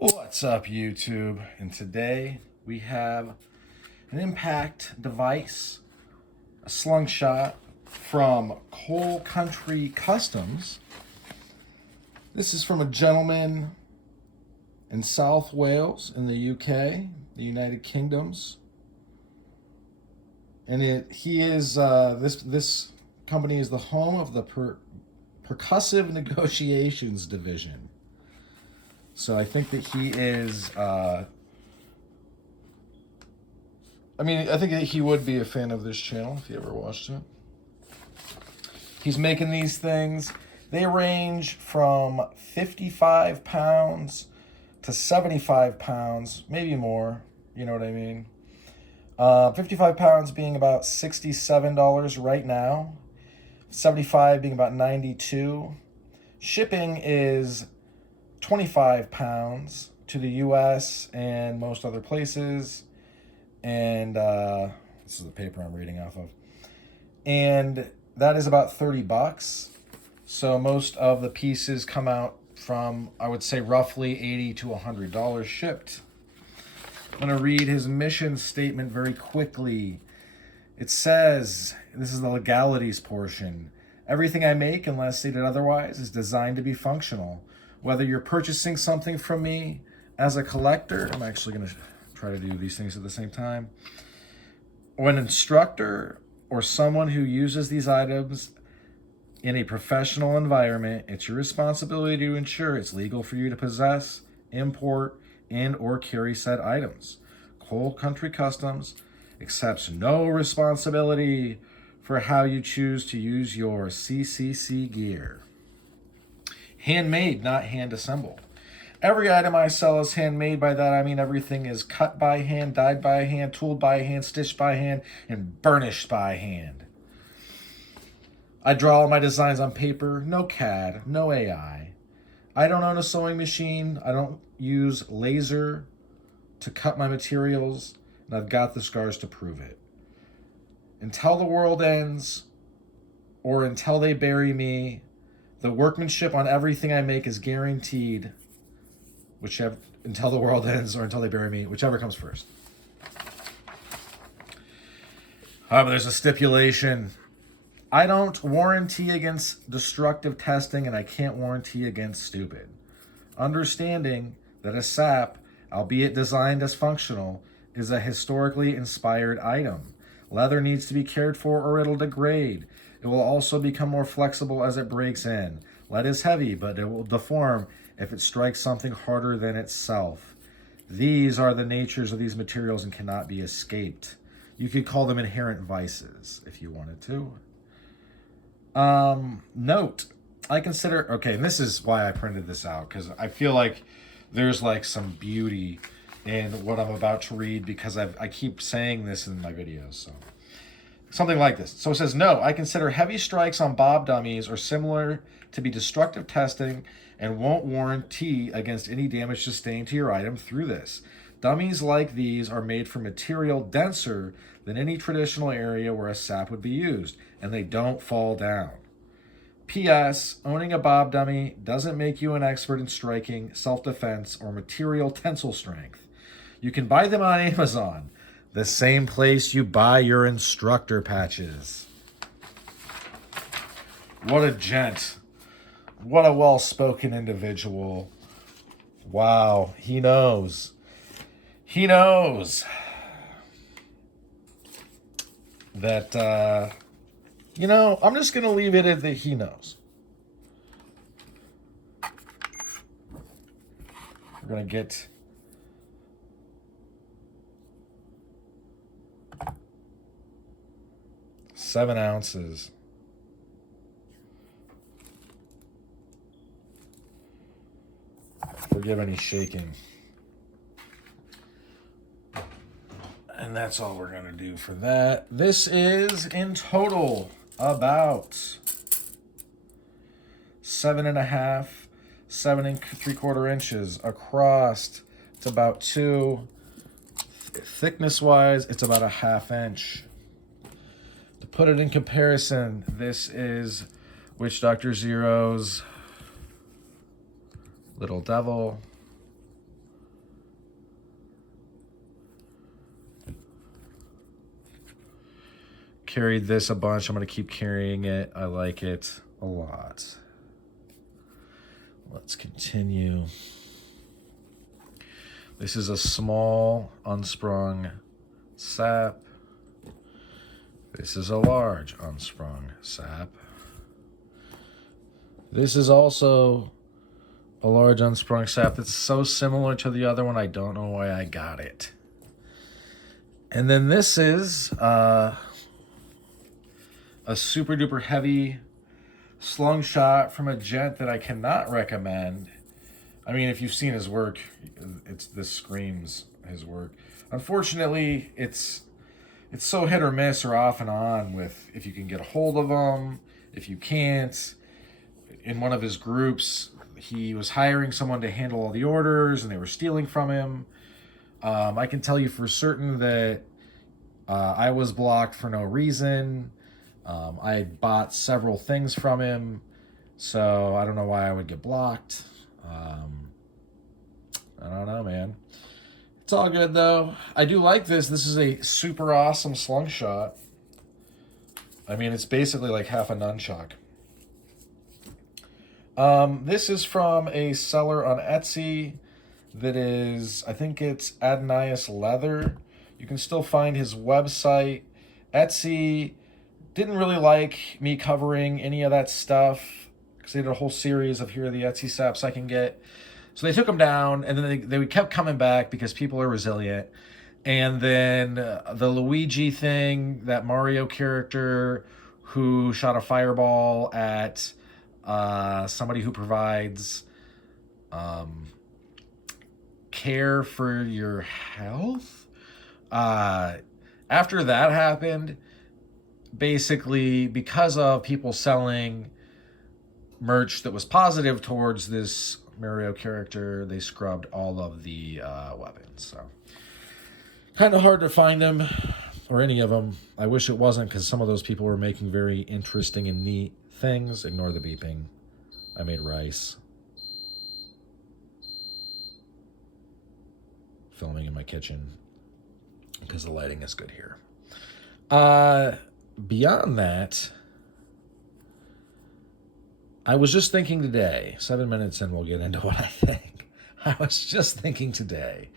What's up, YouTube? And today we have an impact device, a slung shot from Coal Country Customs. This is from a gentleman in South Wales in the UK, the United Kingdoms. And this company is the home of the Percussive Negotiations Division. So I think that he is, I think that he would be a fan of this channel if he ever watched it. He's making these things. They range from 55 pounds to 75 pounds, maybe more. You know what I mean? 55 pounds being about $67 right now. 75 being about $92. Shipping is 25 pounds to the US and most other places. And this is the paper I'm reading off of. And that is about 30 bucks. So most of the pieces come out from, I would say, roughly $80 to $100 shipped. I'm going to read his mission statement very quickly. It says, this is the legalities portion. Everything I make, unless stated otherwise, is designed to be functional. Whether you're purchasing something from me as a collector, I'm actually going to try to do these things at the same time, or an instructor, or someone who uses these items in a professional environment, it's your responsibility to ensure it's legal for you to possess, import, and or carry said items. Coal Country Customs accepts no responsibility for how you choose to use your CCC gear. Handmade, not hand assembled. Every item I sell is handmade. By that I mean everything is cut by hand, dyed by hand, tooled by hand, stitched by hand, and burnished by hand. I draw all my designs on paper, no CAD, no AI. I don't own a sewing machine. I don't use laser to cut my materials, and I've got the scars to prove it. Until the world ends, or until they bury me, the workmanship on everything I make is guaranteed, until the world ends or until they bury me, whichever comes first. However, there's a stipulation. I don't warranty against destructive testing, and I can't warranty against stupid. Understanding that a sap, albeit designed as functional, is a historically inspired item. Leather needs to be cared for or it'll degrade. It will also become more flexible as it breaks in. Lead is heavy, but it will deform if it strikes something harder than itself. These are the natures of these materials and cannot be escaped. You could call them inherent vices if you wanted to. Note, I consider, okay, and this is why I printed this out, because I feel like there's like some beauty in what I'm about to read, because I keep saying this in my videos, so. Something like this. So it says, no, I consider heavy strikes on bob dummies or similar to be destructive testing and won't warranty against any damage sustained to your item through this. Dummies like these are made from material denser than any traditional area where a sap would be used, and they don't fall down. P.S. Owning a bob dummy doesn't make you an expert in striking, self-defense, or material tensile strength. You can buy them on Amazon, the same place you buy your instructor patches. What a gent. What a well-spoken individual. Wow, he knows. He knows that, I'm just going to leave it at that he knows. We're going to get seven ounces. Forgive any shaking. And that's all we're going to do for that. This is in total about 7.5, 7 3/4 inches across. It's about 2. Thickness wise, it's about a 1/2 inch. To put it in comparison, this is Witch Doctor Zero's Little Devil. Carried this a bunch. I'm going to keep carrying it. I like it a lot. Let's continue. This is a small unsprung sap. This is a large unsprung sap. This is also a large unsprung sap that's so similar to the other one, I don't know why I got it. And then this is a super duper heavy slung shot from a gent that I cannot recommend. I mean, if you've seen his work, this screams his work. Unfortunately, it's so hit or miss or off and on with if you can get a hold of him, if you can't. In one of his groups, he was hiring someone to handle all the orders and they were stealing from him. I can tell you for certain that I was blocked for no reason. I had bought several things from him, so I don't know why I would get blocked. I don't know, man. It's all good, though. I do like this. This is a super awesome slung shot. I mean, it's basically like half a nunchuck. This is from a seller on Etsy that is, I think it's Adonias Leather. You can still find his website. Etsy didn't really like me covering any of that stuff because they did a whole series of here are the Etsy saps I can get. So they took them down, and then they kept coming back because people are resilient. And then the Luigi thing, that Mario character who shot a fireball at somebody who provides care for your health. After that happened, basically because of people selling merch that was positive towards this Mario character, they scrubbed all of the weapons. So kind of hard to find them, or any of them. I wish it wasn't, because some of those people were making very interesting and neat things. Ignore the beeping. I made rice. Filming in my kitchen because the lighting is good here. Beyond that, I was just thinking today, 7 minutes in, we'll get into what I think. I was just thinking today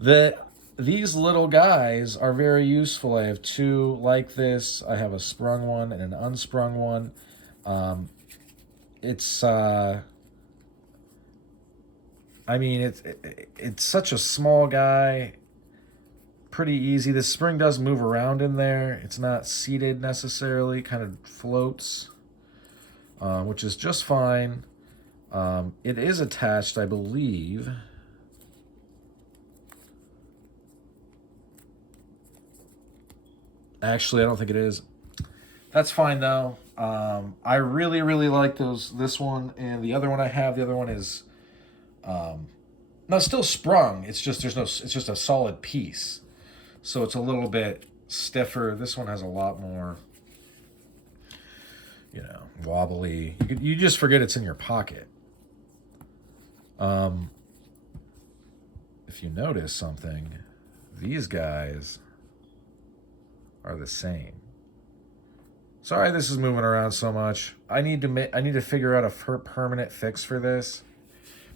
that these little guys are very useful. I have two like this. I have a sprung one and an unsprung one. I mean, it's such a small guy. Pretty easy. The spring does move around in there. It's not seated necessarily. Kind of floats, which is just fine. It is attached, I believe. Actually, I don't think it is. That's fine though. I really, really like this one and the other one I have. The other one is no, still sprung. It's just it's just a solid piece. So it's a little bit stiffer. This one has a lot more, wobbly. You just forget it's in your pocket. If you notice something, these guys are the same. Sorry this is moving around so much. I need to figure out a permanent fix for this,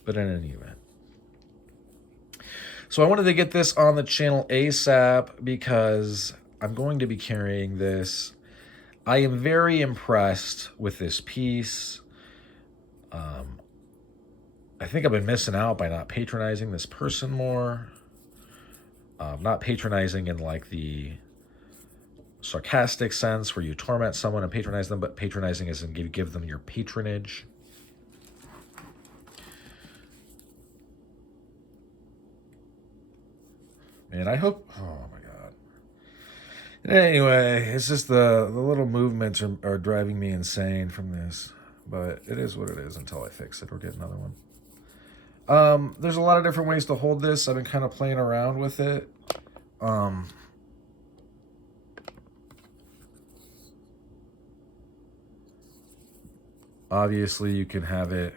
but in any event. So I wanted to get this on the channel ASAP because I'm going to be carrying this. I am very impressed with this piece. I think I've been missing out by not patronizing this person more. Not patronizing in like the sarcastic sense where you torment someone and patronize them, but patronizing as in give them your patronage. Man, I hope... Oh, my God. Anyway, it's just the little movements are driving me insane from this. But it is what it is until I fix it or get another one. There's a lot of different ways to hold this. I've been kind of playing around with it. Obviously, you can have it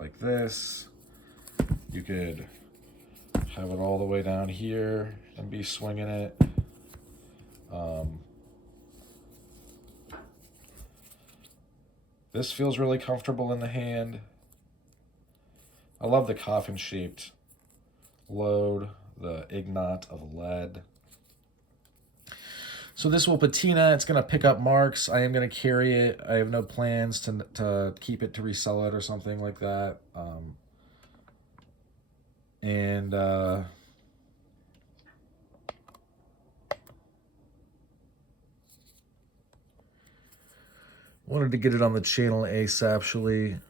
like this. You could have it all the way down here and be swinging it. This feels really comfortable in the hand. I love the coffin-shaped load, the ignat of lead. So this will patina. It's going to pick up marks. I am going to carry it. I have no plans to keep it to resell it or something like that. Wanted to get it on the channel ASAPually.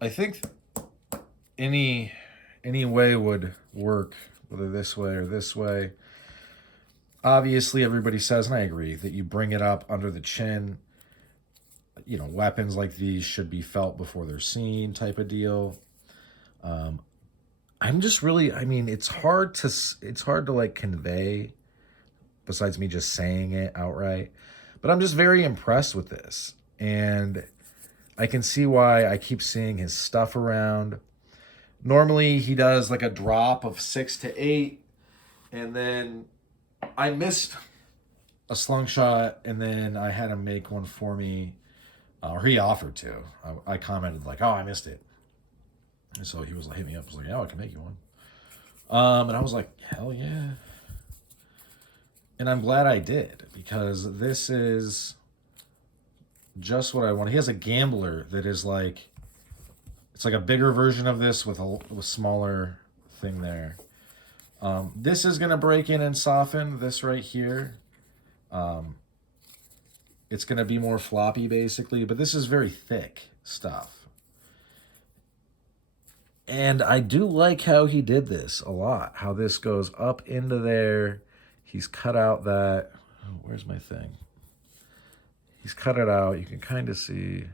I think any way would work, whether this way or this way. Obviously, everybody says, and I agree, that you bring it up under the chin. You know, weapons like these should be felt before they're seen, type of deal. I'm just really, I mean, it's hard to like convey, besides me just saying it outright. But I'm just very impressed with this, and I can see why I keep seeing his stuff around. Normally, he does like a drop of 6 to 8, and then I missed a slung shot, and then I had him make one for me, or he offered to. I commented like, "Oh, I missed it," and so he was like, hit me up. I was like, "Oh, I can make you one." And I was like, "Hell yeah!" And I'm glad I did, because this is just what I want. He has a gambler that is like, it's like a bigger version of this with a smaller thing there. This is going to break in and soften this right here. It's going to be more floppy basically, but this is very thick stuff. And I do like how he did this a lot, how this goes up into there. He's cut out that, oh, where's my thing? He's cut it out. You can kind of see.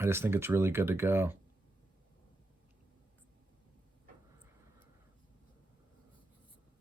I just think it's really good to go.